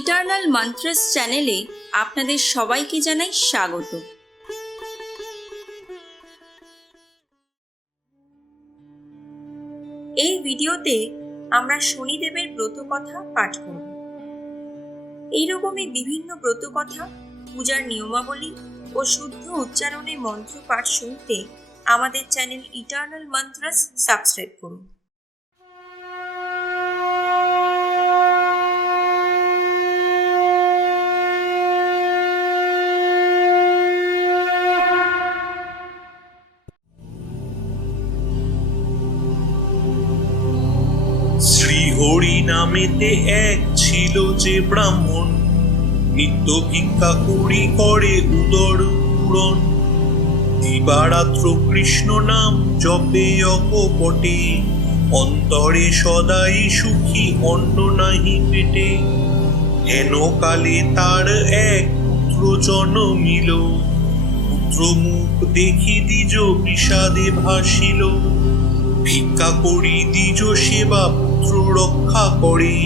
Eternal মন্ত্রস চ্যানেলে আপনাদের সবাইকে জানাই স্বাগত। এই ভিডিওতে আমরা শনিদেবের ব্রতকথা পাঠ করব। এইরকমই বিভিন্ন ব্রতকথা, পূজার নিয়মাবলী ও শুদ্ধ উচ্চারণে মন্ত্র পাঠ শুনতে আমাদের চ্যানেল ইটারনাল মন্ত্রস সাবস্ক্রাইব করুন। শ্রীহরি নামেতে এক ছিল যে ব্রাহ্মণ, নিত্য ভিক্ষা করি করে উদর পূরণ। দিবারাত্র কৃষ্ণ নাম জপে অকপটে, অন্তরে সদাই সুখী অন্ন নাহি পেটে। হেন কালে তার এক পুত্র জন্মিল, পুত্র মুখ দেখি দ্বিজ বিষাদে ভাসিল। ভিক্ষা করি দ্বিজ সেবা পুত্র রক্ষা করে,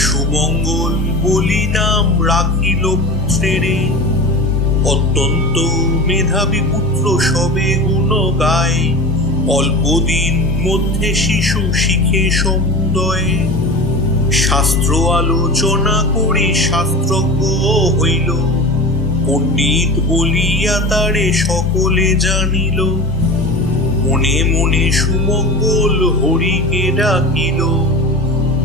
সুমঙ্গল বলি নাম রাখিল পুত্রেরে। অত্যন্ত মেধাবী পুত্র সবে গুণ গায়, অল্পদিন মধ্যে শিশু শিখে সমুদয়। শাস্ত্র আলোচনা করে শাস্ত্রজ্ঞ হইল, পণ্ডিত বলিয়া তারে সকলে জানিল। মনে মনে সুমঙ্গল হরিকে ডাকিল,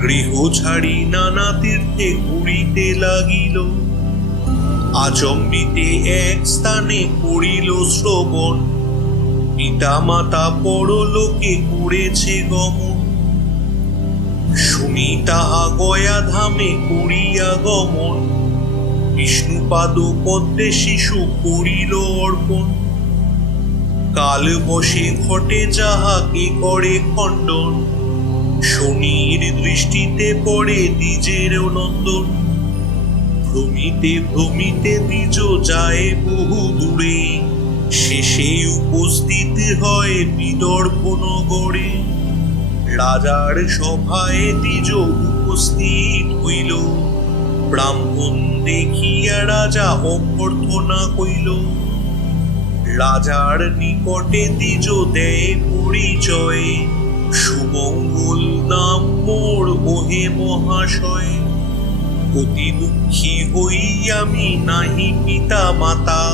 গৃহ ছাড়ি নানা তীর্থে ঘুরিতে লাগিল। আচম্বিতে এক স্থানে করিল শ্রবণ, পিতা মাতা পরলোকে করেছে গমন। শুনি তাহা গয়া ধামে করিয়া গমন, বিষ্ণুপাদ পদ্মে শিশু করিল অর্পণ। কাল বসে ঘটে যাহাকে করে খণ্ডন, শনির দৃষ্টিতে পড়ে দ্বিজের নন্দন। ভ্রমিতে ভ্রমিতে দ্বিজ যায় বহু দূরে, শেষে উপস্থিত হয় বিদর্ভ নগরে। রাজার সভায় দ্বিজ উপস্থিত হইল, ব্রাহ্মণ দেখিয়া রাজা অভ্যর্থনা কইল। রাজার নিকটে দ্বিজ দেয় পরিচয়, সুমঙ্গল নাম মোর ওহে মহাশয়। অতি দুঃখী হই আমি নাহি পিতা মাতা,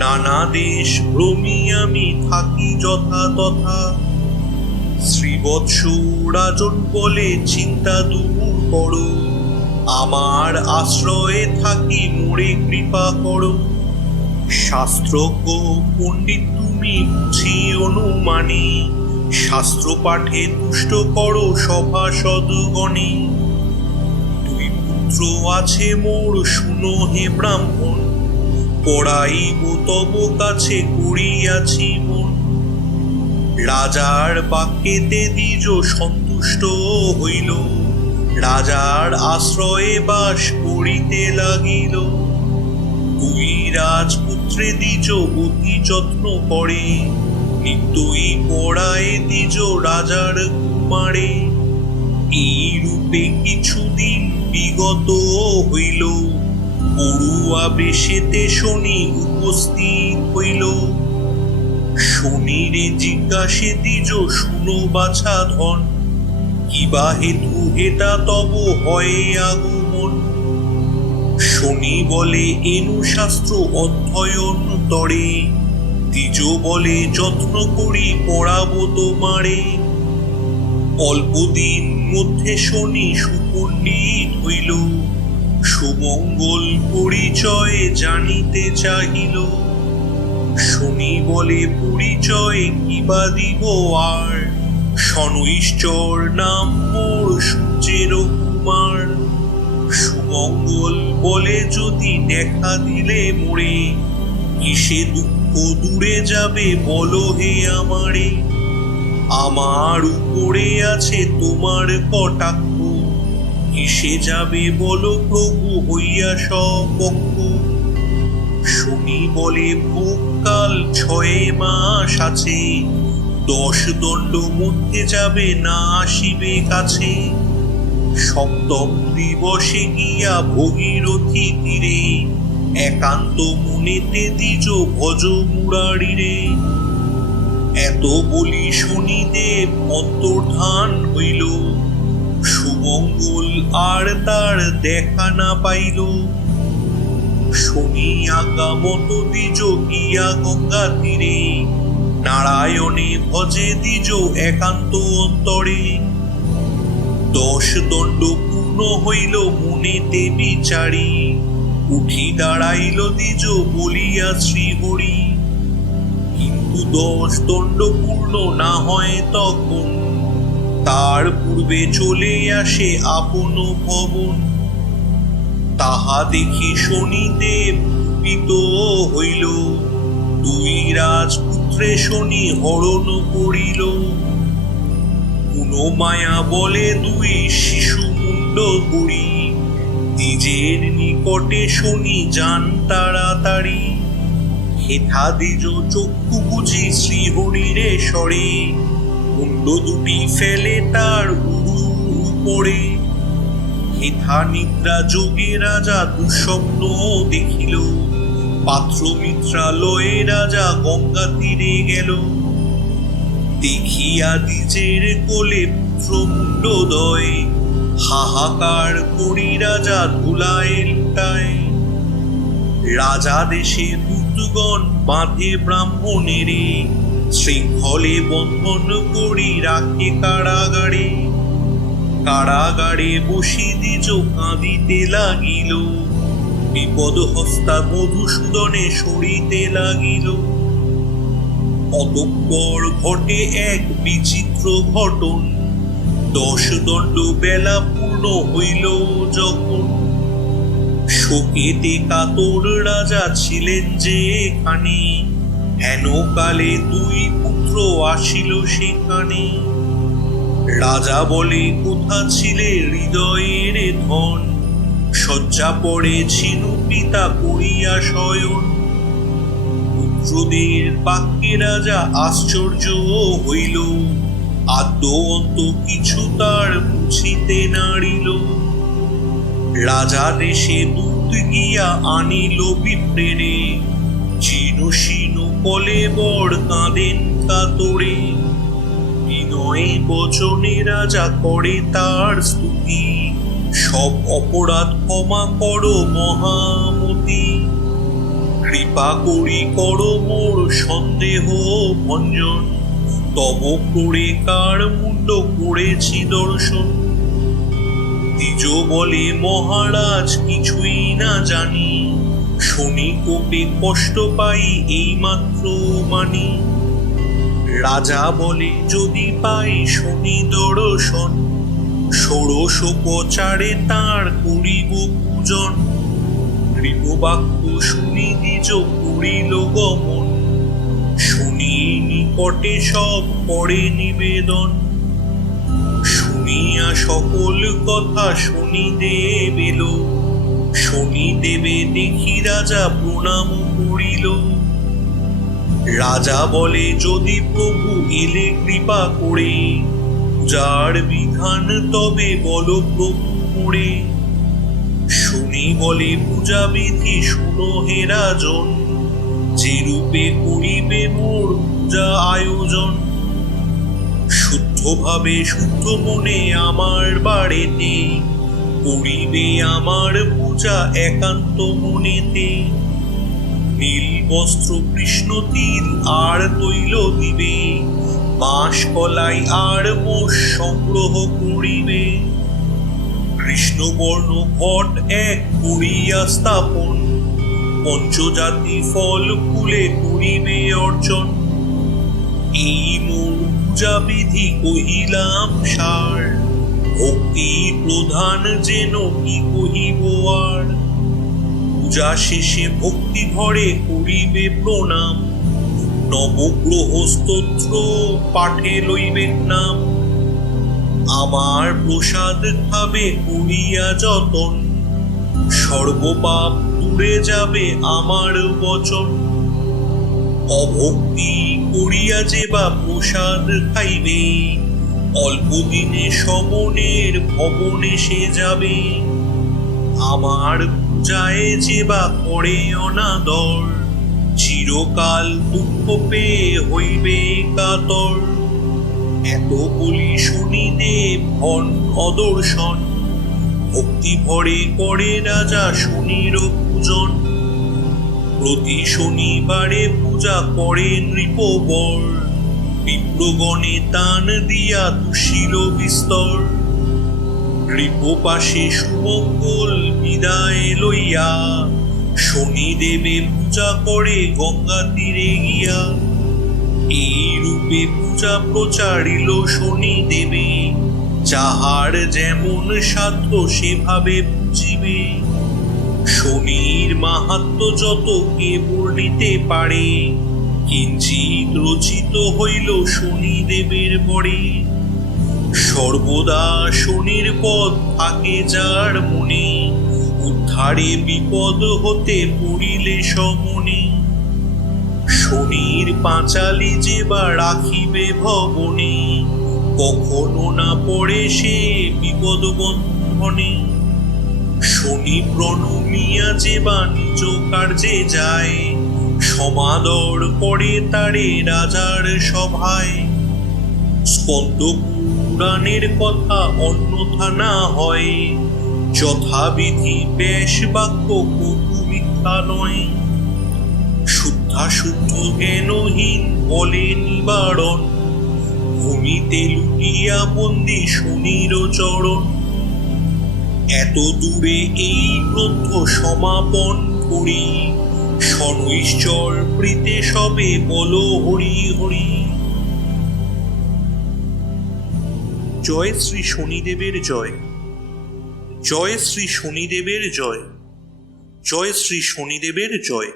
নানা দেশ ভ্রমি আমি থাকি যথা তথা। শ্রীবৎস রাজন বলে চিন্তা দূর করো, আমার আশ্রয়ে থাকি মোরে কৃপা করো। শাস্ত্রজ্ঞ পণ্ডিত তুমি বুঝি অনুমানে, শাস্ত্র পাঠে তুষ্ট করো সভাসদগণে। দুই পুত্র আছে মোর শুনো হে ব্রাহ্মণ, পড়াইব তব কাছে করিয়াছি মন। রাজার বাক্যেতে দ্বিজ সন্তুষ্ট হইল, রাজার আশ্রয়ে বাস করিতে লাগিল। দুই রাজপুত্রে দ্বিজ অতি যত্ন করে, নিত্যই পড়ায় দ্বিজ রাজার কুমারে। এই রূপে কিছুদিন বিগত হইল, পড়ুয়া বেশেতে শনি উপস্থিত হইল। শনিরে জিজ্ঞাসে দ্বিজ শুনো বাছা ধন, কিবা হেতু হেতা তব হয় আগমন। শনি বলে এনু শাস্ত্র অধ্যয়ন তরে, দ্বিজ বলে যত্ন করি পড়াবো তোমারে। অল্পদিন মধ্যে শনি সুপণ্ডিত হইল, সুমঙ্গল পরিচয় জানিতে চাহিল। শনি বলে পরিচয় কিবা দিব আর, শনৈশ্চর নাম মোর সূর্যের কুমার। সুমঙ্গল বলে যদি দেখা দিলে মোরে, কিসে দুঃখ দূরে যাবে বলো হে আমারে। আমার উপরে আছে তোমার কটাক্ষ, কিসে যাবে বলো প্রভু হইয়া সপক্ষ। শনি বলে ভোগকাল 6 মাস আছে, 10 দণ্ড মধ্যে যাবে না আসিবে কাছে। সপ্তম দিবসে গিয়া ভগীরথী তীরে একান্ত মনেতে দ্বিজ ভজ মুরারিরে। এত বলি শনিদেব অন্তর্ধান হইল, সুমঙ্গল আর তার দেখা না পাইল। শনি আজ্ঞা মত দ্বিজ গিয়া গঙ্গা তীরে, নারায়ণে ভজে দ্বিজ একান্ত অন্তরে। 10 দণ্ড পূর্ণ হইল মনেতে বিচারি, উঠি দাঁড়াইল দ্বিজ বলিয়া শ্রীহরি। কিন্তু 10 দণ্ড পূর্ণ না হয় তখন, তার পূর্বে চলে আসে আপন ভবন। তাহা দেখি শনিদেব কুপিত হইল, 2 রাজপুত্রে শনি হরণ করিল। কোন মায়া বলে 2 শিশু মুন্ড করি, দ্বিজের নিকটে শনি যান তাড়াতাড়ি। হেথা দ্বিজ চক্ষু বুঝি শ্রীহরিরে স্বরে, মুন্ড 2টি ফেলে তার উপরে। হেথা নিদ্রা যোগে রাজা দুঃস্বপ্ন দেখিল, পাত্র মিত্রালয়ে রাজা গঙ্গা তীরে গেল। দেখিয়া দ্বিজের কোলে পুত্র মুন্ডোদয়, হাহাকার করি রাজা ধুলায় লুটায়। রাজা দেশে দূতগণ বাঁধে ব্রাহ্মণেরে, শৃঙ্খলে বন্ধন করি রাখে কারাগারে। কারাগারে বসি দ্বিজ কাঁদিতে লাগিল, বিপদ হস্তা মধুসূদনে সরিতে লাগিল। অতঃপর ঘটে এক বিচিত্র ঘটন, 10 দণ্ড বেলা পূর্ণ হইল যখন। শোকেতে কাতর রাজা ছিলেন যে এখানে, হেন কালে 2 পুত্র আসিল সেখানে। রাজা বলে কোথা ছিলে হৃদয়ের ধন, শয্যা পড়ে ছিনু পিতা করিয়া শয়ন। পুত্রদের বাক্যে রাজা আশ্চর্য হইল, আদ্য অন্ত কিছু তার বুঝিতে নাড়িল। রাজা দেশে দূত গিয়া আনিল বিপ্রেরে, চিনু শিনু কলেবর কাঁদেন কাতরে। বিনয়ে বচনে রাজা করে তার স্তুতি, সব অপরাধ ক্ষমা করো মহামতি। কৃপা করি করো মোর সন্দেহ ভঞ্জন, তব করে কার মুন্ড করেছি দর্শন। দ্বিজ বলে মহারাজ কিছুই না জানি, শনি কোপে কষ্ট পাই এই মাত্র মানি। রাজা বলে যদি পাই শনি দর্শন, ষোড়শোপচারে তাঁর করিব পূজন। কৃপবাক্য শুনি দ্বিজ করিল গমন, শনি নিকটে সব করে নিবেদন। শুনিয়া সকল কথা শনিদেব এলো, শনিদেবে দেখি রাজা প্রণাম করিল। রাজা বলে যদি প্রভু এলে কৃপা করে, যার বিধান তবে বলো প্রভু মোরে। শনি বলে পূজা বিধি শুনো হে রাজন, যে রূপে করিবে মোর পূজা আয়োজন। শুদ্ধভাবে শুদ্ধ মনে আমার বাড়িতে, করিবে আমার পূজা একান্ত মনেতে। নীল বস্ত্র কৃষ্ণ তিল আর তৈল দিবে, বাঁশ কলাই আর মোষ সংগ্রহ করিবে। কৃষ্ণবর্ণ ঘট এক করিয়া স্থাপন, পঞ্চজাতি ফল ফুলে করিবে অর্চন। এই মোর পূজা বিধি কহিলাম সার, ভক্তি প্রধান যেন কি কহিব আর। পূজা শেষে ভক্তি ভরে করিবে প্রণাম, নবগ্রহ স্তোত্র পাঠে লইবেন নাম। আমার প্রসাদ খাবে করিয়া যতন, সর্বপাপ দূরে যাবে আমার বচন। অভক্তি করিয়া যে বা প্রসাদ খাইবে, অল্প দিনে সমনের ভবনে সে যাবে। আমার পূজায় যে বা করে অনাদর, চিরকাল দুঃখ পেয়ে হইবে কাতর। এত বলি শনিদেব হন অদর্শন, ভক্তি ভরে করে রাজা শনির পূজন। প্রতি শনিবারে পূজা করে নৃপবর, বিপ্রগণে তান দিয়া তুষিল বিস্তর। নৃপপাশে সুমঙ্গল বিদায় লইয়া, শনিদেবে পূজা করে গঙ্গা তীরে গিয়া। এই রূপে পূজা প্রচারিল শনিদেবে, যাহার যেমন সাধ্য সেভাবে পূজিবে। শনির মাহাত্ম্য যত কে বর্ণিতে পারে, কিঞ্চিৎ রচিত হইল শনিদেবের পরে। সর্বদা শনির পদ থাকে যার মনে, উদ্ধারে বিপদ হতে পড়িলে সমনে। শনির পাঁচালি যে বা রাখিবে ভবনে, কখনো না পড়ে সে বিপদ বন্ধনে। শনি প্রণমিয়া যে বা নিজ কার্যে যায়, সমাদর করে তারে রাজার সভায়। স্কন্দ পুরাণের কথা অন্যথা না হয়, যথাবিধি বেশ বাক্য কটু মিথ্যা নয়। শুদ্ধাশুদ্ধ জ্ঞানহীন বলে নিবারণ, ভূমিতে লুটিয়া বন্দি শনির চরণ। এত দূরে এই গ্রন্থ সমাপন করি, শনৈশ্চর প্রীতে সবে বলো হরি হরি। জয় শ্রী শনিদেবের জয়, জয় শ্রী শনিদেবের জয়, জয় শ্রী শনিদেবের জয়।